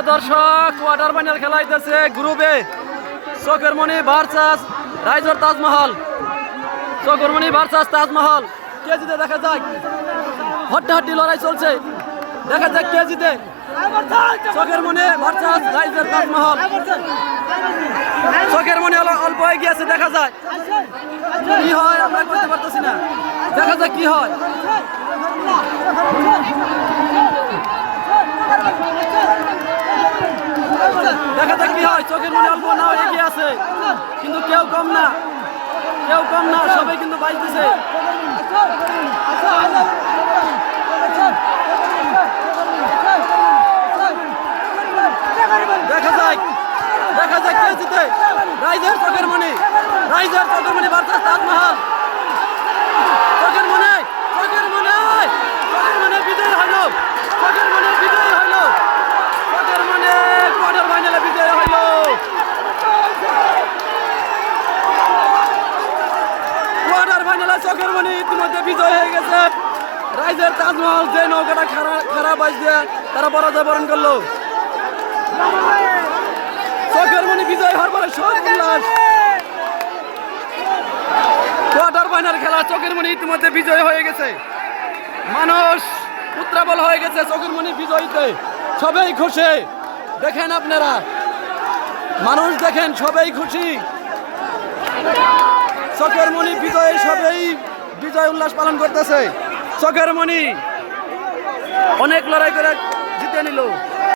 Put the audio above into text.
প্রিয় দর্শক, quarter final খেলা হইতেছে গ্রুপে। চোখের মনি ভার্সাস রাইজর তাজমহল। চোখের মনি ভার্সাস তাজমহল, কে জিতে দেখা যাক। হট্টাহাট্টি লড়াই চলছে, দেখা যাক কে জিতে। চোখের মনি ভার্সাস রাইজর তাজমহল। চোখের মনি অল্প হয়ে গিয়েছে, দেখা যায় কি হয়, আমরা করতে পারতেছি না। দেখা যাক কি হয়। দেখা যাক কি হয়। চোখের মনি অল্প না এগিয়ে আছে, কিন্তু কেউ কম না, কেউ কম না, সবাই কিন্তু বাঁচতেছে। দেখা যাক, দেখা যাক কে জিতে। রাইজার চোখের মনি, রাইজার চোখের মনি ভার্সাস তাজমহল। চোখের মনি, চোখের মনি, চোখের মনি বিজয় হইল, চোখের মনি বিজয় হইল, চোখের মনি কোয়ার্টার ফাইনালে বিজয় হইল। কোয়ার্টার ফাইনালে চোখের মনি ইতিমধ্যে বিজয় হয়ে গেছে। রাইজার তাজমহল যে নৌকাটা খারাপ বাজ দিয়ে তারা পরাজয় বরণ করলো। চোখের মনি বিজয় হওয়ার পরে সব উল্লাস। কোয়ার্টার ফাইনাল খেলা, চোখের মনি ইতিমধ্যে বিজয় হয়ে গেছে। মানুষ উত্রাবল হয়ে গেছে চোখের মনি বিজয়ীতে, সবাই খুশি। দেখেন আপনারা, মানুষ দেখেন, সবাই খুশি। চোখের মনি বিজয়, সবাই বিজয় উল্লাস পালন করতেছে। চোখের মনি অনেক লড়াই করে জিতে নিল।